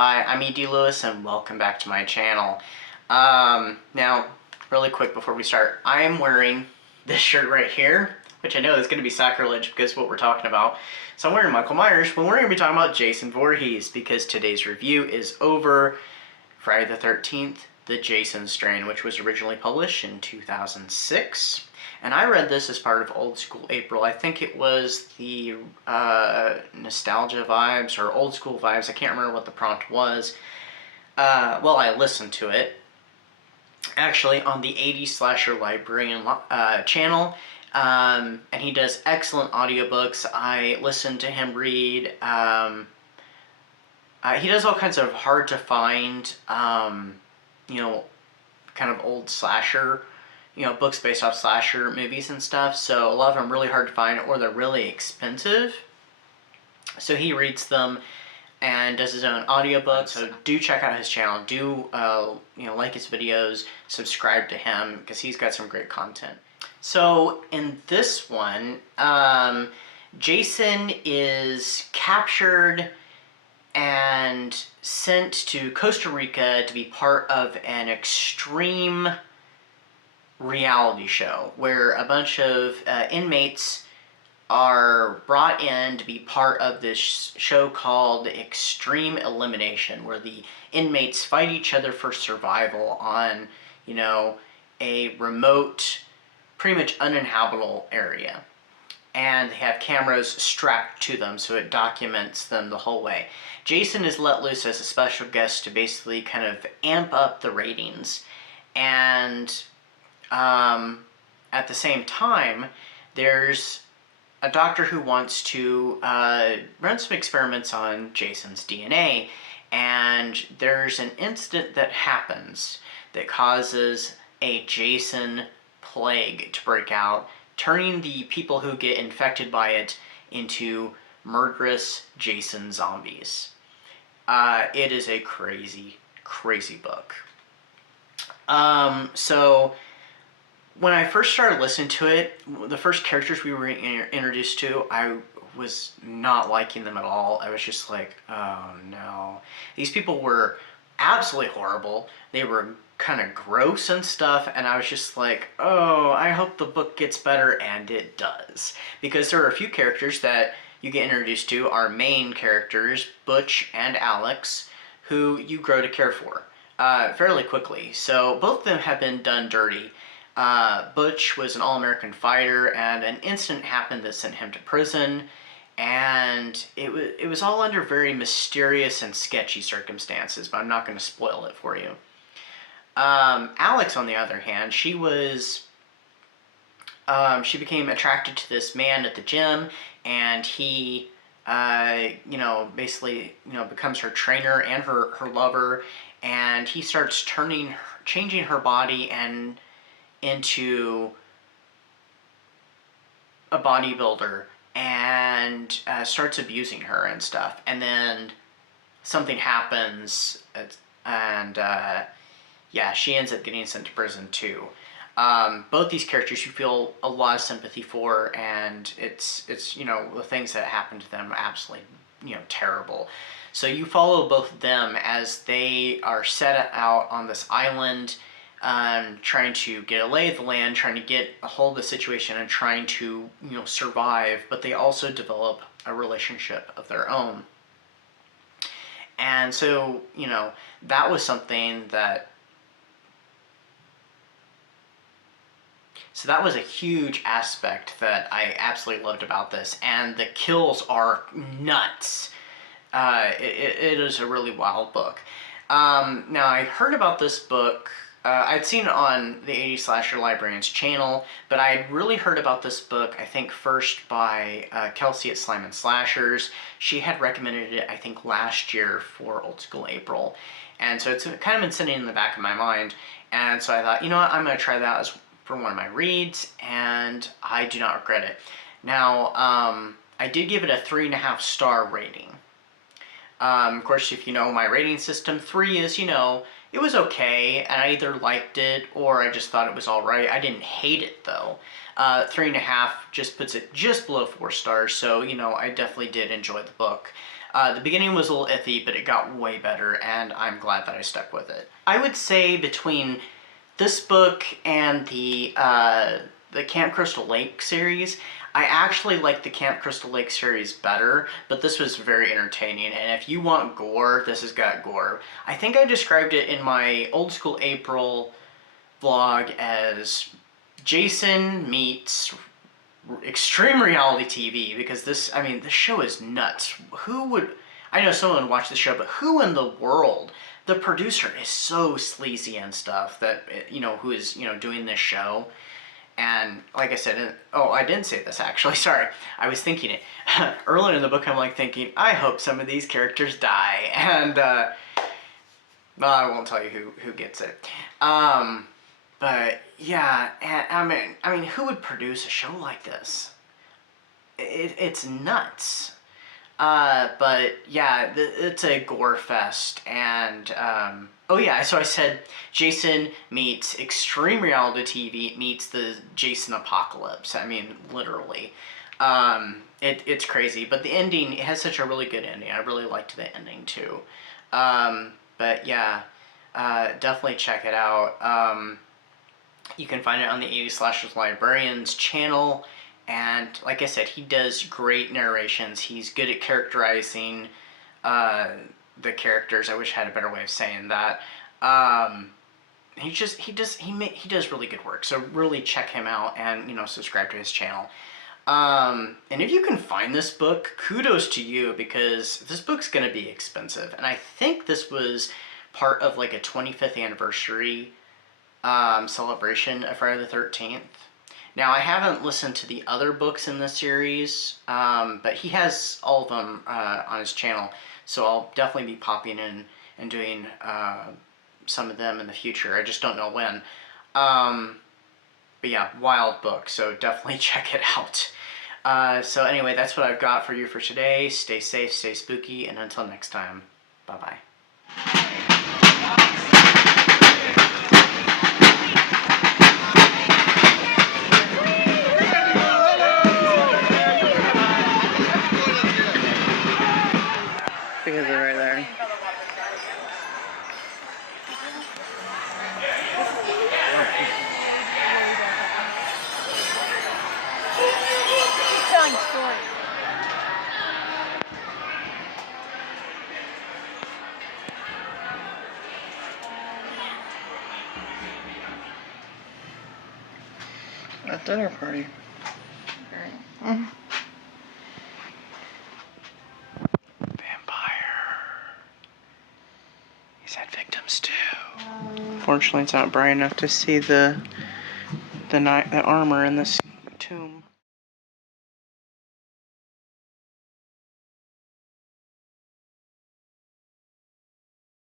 Hi, I'm E.D. Lewis and welcome back to my channel. Now, really quick before we start, I am wearing this shirt right here, which I know is going to be sacrilege because of what we're talking about. So I'm wearing Michael Myers, but we're going to be talking about Jason Voorhees because today's review is over Friday the 13th, The Jason Strain, which was originally published in 2006. And I read this as part of Old School April. I think it was the nostalgia vibes or old school vibes. I can't remember what the prompt was. Well, I listened to it actually on the 80s Slasher Librarian channel. And he does excellent audiobooks. I listened to him read. He does all kinds of hard to find, kind of old slasher books based off slasher movies and stuff, so a lot of them are really hard to find or they're really expensive. So he reads them and does his own audiobook, so do check out his channel. Do, like his videos, subscribe to him, because he's got some great content. So in this one, Jason is captured and sent to Costa Rica to be part of an extreme reality show where a bunch of inmates are brought in to be part of this show called Extreme Elimination, where the inmates fight each other for survival on, a remote, pretty much uninhabitable area. And they have cameras strapped to them so it documents them the whole way. Jason is let loose as a special guest to basically kind of amp up the ratings. And at the same time, there's a doctor who wants to run some experiments on Jason's DNA, and there's an incident that happens that causes a Jason plague to break out, turning the people who get infected by it into murderous Jason zombies. It is a crazy, crazy book. So when I first started listening to it, the first characters we were introduced to, I was not liking them at all. I was just like, oh no. These people were absolutely horrible. They were kind of gross and stuff, and I was just like, oh, I hope the book gets better, and it does. Because there are a few characters that you get introduced to, our main characters, Butch and Alex, who you grow to care for fairly quickly. So both of them have been done dirty. Butch was an all-American fighter, and an incident happened that sent him to prison, and it was all under very mysterious and sketchy circumstances, but I'm not going to spoil it for you. Alex, on the other hand, she became attracted to this man at the gym, and he, basically, becomes her trainer and her lover, and he starts changing her body and into a bodybuilder, and starts abusing her and stuff. And then something happens, and she ends up getting sent to prison too. Both these characters you feel a lot of sympathy for, and it's the things that happen to them are absolutely terrible. So you follow both of them as they are set out on this island, trying to get a lay of the land, trying to get a hold of the situation, and trying to survive, but they also develop a relationship of their own. And so that was something that that was a huge aspect that I absolutely loved about this, and the kills are nuts. It is a really wild book. Now, I heard about this book, I'd seen it on the 80s Slasher Librarian's channel, but I had really heard about this book, I think, first by Kelsey at Slime and Slashers. She had recommended it, I think, last year for Old School April. And so it's kind of been sitting in the back of my mind. And so I thought, you know what, I'm going to try that as for one of my reads, and I do not regret it. Now, I did give it a 3.5 star rating. Of course, if you know my rating system, 3 is, it was okay, and I either liked it or I just thought it was alright. I didn't hate it, though. 3.5 just puts it just below 4 stars, so, I definitely did enjoy the book. The beginning was a little iffy, but it got way better, and I'm glad that I stuck with it. I would say between this book and the Camp Crystal Lake series, I actually like the Camp Crystal Lake series better, but this was very entertaining, and if you want gore, this has got gore. I think I described it in my Old School April vlog as Jason meets extreme reality TV, because this show is nuts. I know someone would watch the show, but who in the world? The producer is so sleazy and stuff that, who is, doing this show. And like I said, I didn't say this actually, sorry. I was thinking it. Earlier in the book, I'm like thinking, I hope some of these characters die. And, well, I won't tell you who gets it. But yeah, and, I mean, who would produce a show like this? It's nuts. But yeah, it's a gore fest, and oh yeah, so I said Jason meets extreme reality TV meets the Jason apocalypse. I mean, literally. It's crazy, but the ending, it has such a really good ending. I really liked the ending too. But yeah, definitely check it out. You can find it on the 80 Slashers Librarians channel. And like I said, he does great narrations. He's good at characterizing the characters. I wish I had a better way of saying that. He does really good work. So really check him out and subscribe to his channel. And if you can find this book, kudos to you, because this book's gonna be expensive. And I think this was part of like a 25th anniversary celebration of Friday the 13th. Now, I haven't listened to the other books in this series, but he has all of them on his channel, so I'll definitely be popping in and doing some of them in the future. I just don't know when. But yeah, wild book, so definitely check it out. So anyway, that's what I've got for you for today. Stay safe, stay spooky, and until next time, bye-bye. Because they're right there. Telling a story. A dinner party. Mm-hmm. He's had victims too. Fortunately, it's not bright enough to see the armor in this.